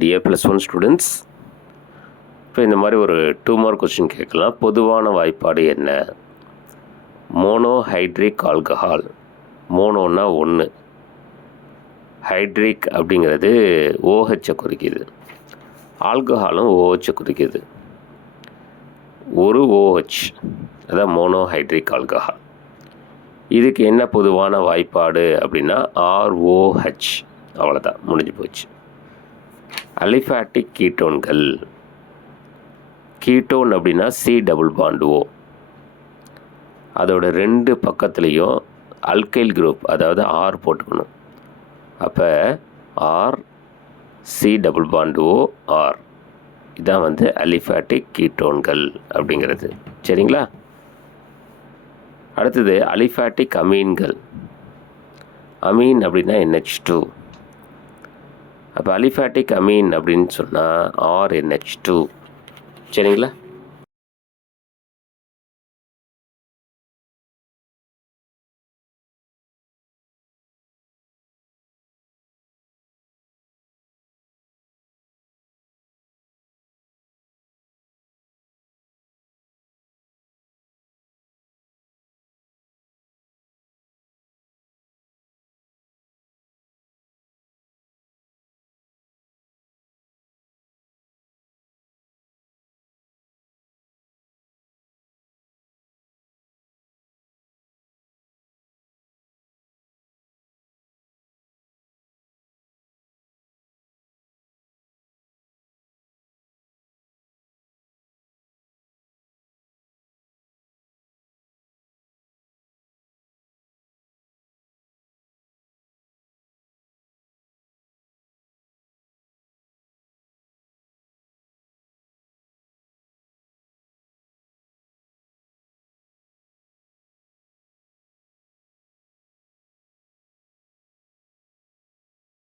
Dear +1 students, இப்போ இந்த மாதிரி ஒரு 2 மார்க் கொஸ்டின் கேட்கலாம். பொதுவான வாய்ப்பாடு என்ன? Monohydric alcohol. மோனோன்னா 1, ஹைட்ரிக் அப்படிங்கிறது OH குறிக்குது, ஆல்கஹாலும் OH குறிக்குது. ஒரு OH, அதான் மோனோஹைட்ரிக் ஆல்கஹால். இதுக்கு என்ன பொதுவான வாய்ப்பாடு அப்படின்னா ROH. அவ்வளோதான், முடிஞ்சு போச்சு. அலிஃபேட்டிக் கீட்டோன்கள். கீட்டோன் அப்படின்னா C+O. அதோட 2 பக்கத்துலேயும் அல்கைல் குரூப், அதாவது R போட்டுக்கணும். அப்போ C+O. இதான் வந்து அலிஃபேட்டிக் கீட்டோன்கள் அப்படிங்கிறது. சரிங்களா? அடுத்தது அலிஃபேட்டிக் அமீன்கள். அமீன் அப்படின்னா NH2. அப்போ அலிஃபேட்டிக் அமீன் அப்படின்னு சொன்னால் RNH2. சரிங்களா?